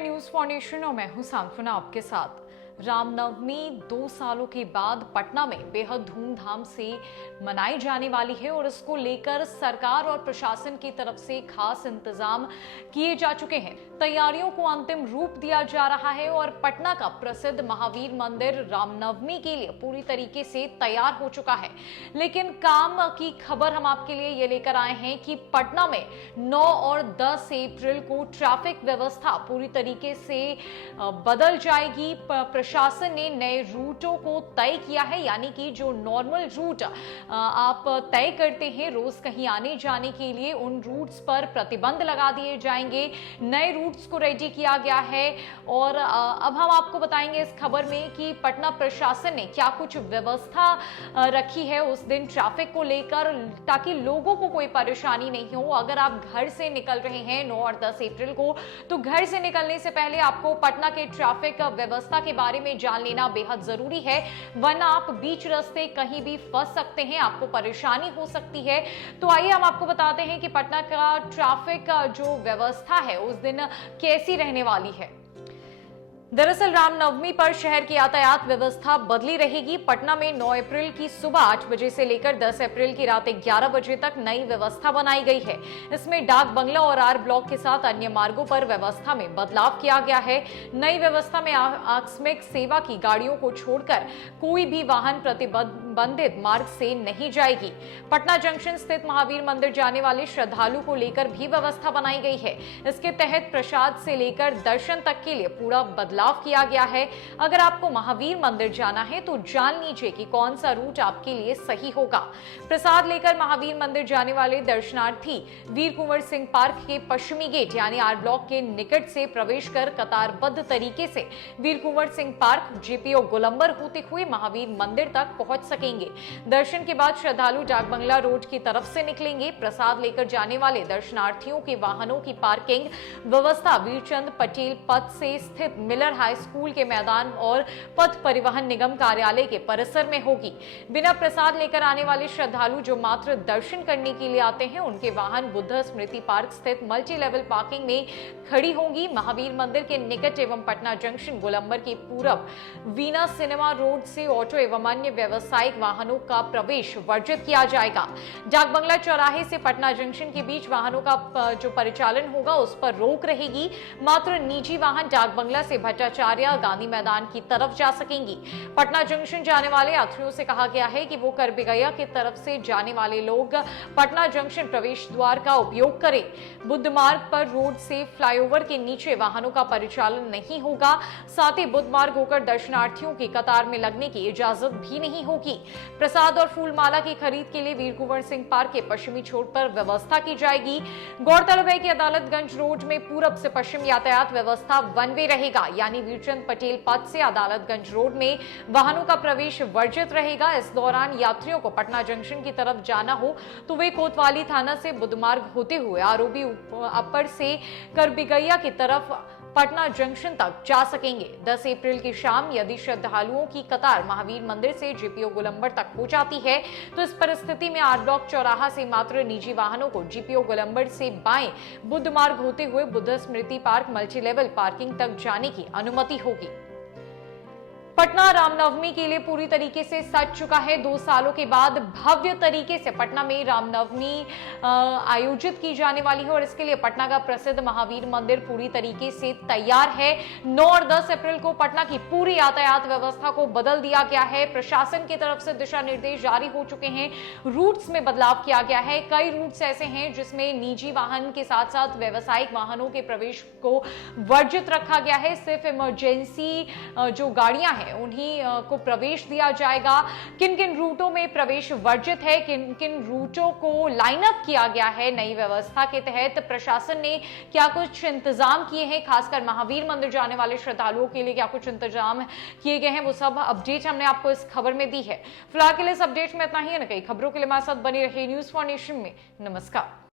रहे news foundation और मैं हूं सांत्वना आपके साथ। रामनवमी 2 सालों के बाद पटना में बेहद धूमधाम से मनाई जाने वाली है और इसको लेकर सरकार और प्रशासन की तरफ से खास इंतजाम किए जा चुके हैं। तैयारियों को अंतिम रूप दिया जा रहा है और पटना का प्रसिद्ध महावीर मंदिर रामनवमी के लिए पूरी तरीके से तैयार हो चुका है। लेकिन काम की खबर हम आपके लिए ये लेकर आए हैं कि पटना में 9 और 10 अप्रैल को ट्रैफिक व्यवस्था पूरी तरीके से बदल जाएगी। प्रशासन ने नए रूटों को तय किया है, यानी कि जो नॉर्मल रूट आप तय करते हैं रोज कहीं आने जाने के लिए, उन रूट्स पर प्रतिबंध लगा दिए जाएंगे। नए रूट्स को रेडी किया गया है और अब हम आपको बताएंगे इस खबर में कि पटना प्रशासन ने क्या कुछ व्यवस्था रखी है उस दिन ट्रैफिक को लेकर, ताकि लोगों को कोई परेशानी नहीं हो। अगर आप घर से निकल रहे हैं 9 और 10 अप्रैल को, तो घर से निकलने से पहले आपको पटना के ट्रैफिक व्यवस्था के बारे में जान लेना बेहद जरूरी है, वरना आप बीच रास्ते कहीं भी फंस सकते हैं, आपको परेशानी हो सकती है। तो आइए हम आपको बताते हैं कि पटना का ट्रैफिक जो व्यवस्था है उस दिन कैसी रहने वाली है। दरअसल रामनवमी पर शहर की यातायात व्यवस्था बदली रहेगी। पटना में 9 अप्रैल की सुबह 8 बजे से लेकर 10 अप्रैल की रात 11 बजे तक नई व्यवस्था बनाई गई है। इसमें डाक बंगला और आर ब्लॉक के साथ अन्य मार्गों पर व्यवस्था में बदलाव किया गया है। नई व्यवस्था में आकस्मिक सेवा की गाड़ियों को छोड़कर कोई भी वाहन प्रतिबंधित मार्ग से नहीं जाएगी। पटना जंक्शन स्थित महावीर मंदिर जाने वाले श्रद्धालु को लेकर भी व्यवस्था बनाई गई है। इसके तहत प्रसाद से लेकर दर्शन तक के लिए पूरा बदलाव किया गया है। अगर आपको महावीर मंदिर जाना है तो जान लीजिए कि कौन सा रूट आपके लिए सही होगा। प्रसाद लेकर महावीर मंदिर जाने वाले दर्शनार्थी वीर कुंवर सिंह पार्क के पश्चिमी गेट यानी आर ब्लॉक के निकट से प्रवेश कर कतारबद्ध तरीके से वीर कुंवर सिंह पार्क, जेपीओ गोलंबर होते हुए महावीर मंदिर तक पहुंच सकेंगे। दर्शन के बाद श्रद्धालु डाक बंगला रोड की तरफ से निकलेंगे। प्रसाद लेकर जाने वाले दर्शनार्थियों के वाहनों की पार्किंग व्यवस्था वीरचंद पटेल पथ से स्थित मिलर हाई स्कूल के मैदान और पथ परिवहन निगम कार्यालय के परिसर में होगी। बिना प्रसाद लेकर आने वाले श्रद्धालु जो मात्र दर्शन करने के लिए आते हैं, उनके वाहन बुद्ध स्मृति पार्क स्थित मल्टी लेवल पार्किंग में खड़ी होंगी। महावीर मंदिर के निकट एवं पटना जंक्शन गोलंबर के पूरब वीना सिनेमा रोड से ऑटो एवं अन्य व्यावसायिक वाहनों का प्रवेश वर्जित किया जाएगा। डाक बंगला चौराहे से पटना जंक्शन के बीच वाहनों का जो परिचालन होगा उस पर रोक रहेगी। मात्र निजी वाहन डाक बंगला से भट्टाचार्य गांधी मैदान की तरफ जा सकेंगी। पटना जंक्शन जाने वाले यात्रियों से कहा गया है कि वो करबिगया की तरफ से जाने वाले लोग पटना जंक्शन प्रवेश द्वार का उपयोग करें। बुद्ध मार्ग पर रोड से फ्लाईओवर के नीचे वाहनों का परिचालन नहीं होगा। साथ ही बुद्ध मार्ग होकर दर्शनार्थियों की कतार में लगने की इजाजत भी नहीं होगी। प्रसाद और फूलमाला की खरीद के लिए वीर कुंवर सिंह पार्क के पश्चिमी छोर पर व्यवस्था की जाएगी। गौरतलब है कि अदालतगंज रोड में पूरब से पश्चिम यातायात व्यवस्था वन वे रहेगा, यानी वीरचंद पटेल पथ से अदालतगंज रोड में वाहनों का प्रवेश वर्जित रहेगा। इस दौरान यात्रियों को पटना जंक्शन की तरफ जाना हो तो वे कोतवाली थाना से बुद्ध मार्ग होते हुए आरओबी अपर से करबिगया की तरफ पटना जंक्शन तक जा सकेंगे। 10 अप्रैल की शाम यदि श्रद्धालुओं की कतार महावीर मंदिर से जेपीओ गोलंबर तक हो जाती है तो इस परिस्थिति में आर ब्लॉक चौराहा से मात्र निजी वाहनों को जेपीओ गोलंबर से बाएं बुद्ध मार्ग होते हुए बुद्ध स्मृति पार्क मल्टी लेवल पार्किंग तक जाने की अनुमति होगी। पटना रामनवमी के लिए पूरी तरीके से सज चुका है। 2 सालों के बाद भव्य तरीके से पटना में रामनवमी आयोजित की जाने वाली है और इसके लिए पटना का प्रसिद्ध महावीर मंदिर पूरी तरीके से तैयार है। 9 और 10 अप्रैल को पटना की पूरी यातायात व्यवस्था को बदल दिया गया है। प्रशासन की तरफ से दिशा निर्देश जारी हो चुके हैं। रूट्स में बदलाव किया गया है। कई रूट्स ऐसे हैं जिसमें निजी वाहन के साथ साथ व्यावसायिक वाहनों के प्रवेश को वर्जित रखा गया है। सिर्फ इमरजेंसी जो गाड़ियां हैं उन्हीं को प्रवेश दिया जाएगा। किन किन रूटों में प्रवेश वर्जित है, किन किन रूटों को लाइन अप किया गया है नई व्यवस्था के तहत, प्रशासन ने क्या कुछ इंतजाम किए हैं, खासकर महावीर मंदिर जाने वाले श्रद्धालुओं के लिए क्या कुछ इंतजाम किए गए हैं, वो सब अपडेट हमने आपको इस खबर में दी है। फिलहाल के लिए इस अपडेट में इतना ही है। कई खबरों के लिए हमारे साथ बनी रही न्यूज फाउंडेशन में। नमस्कार।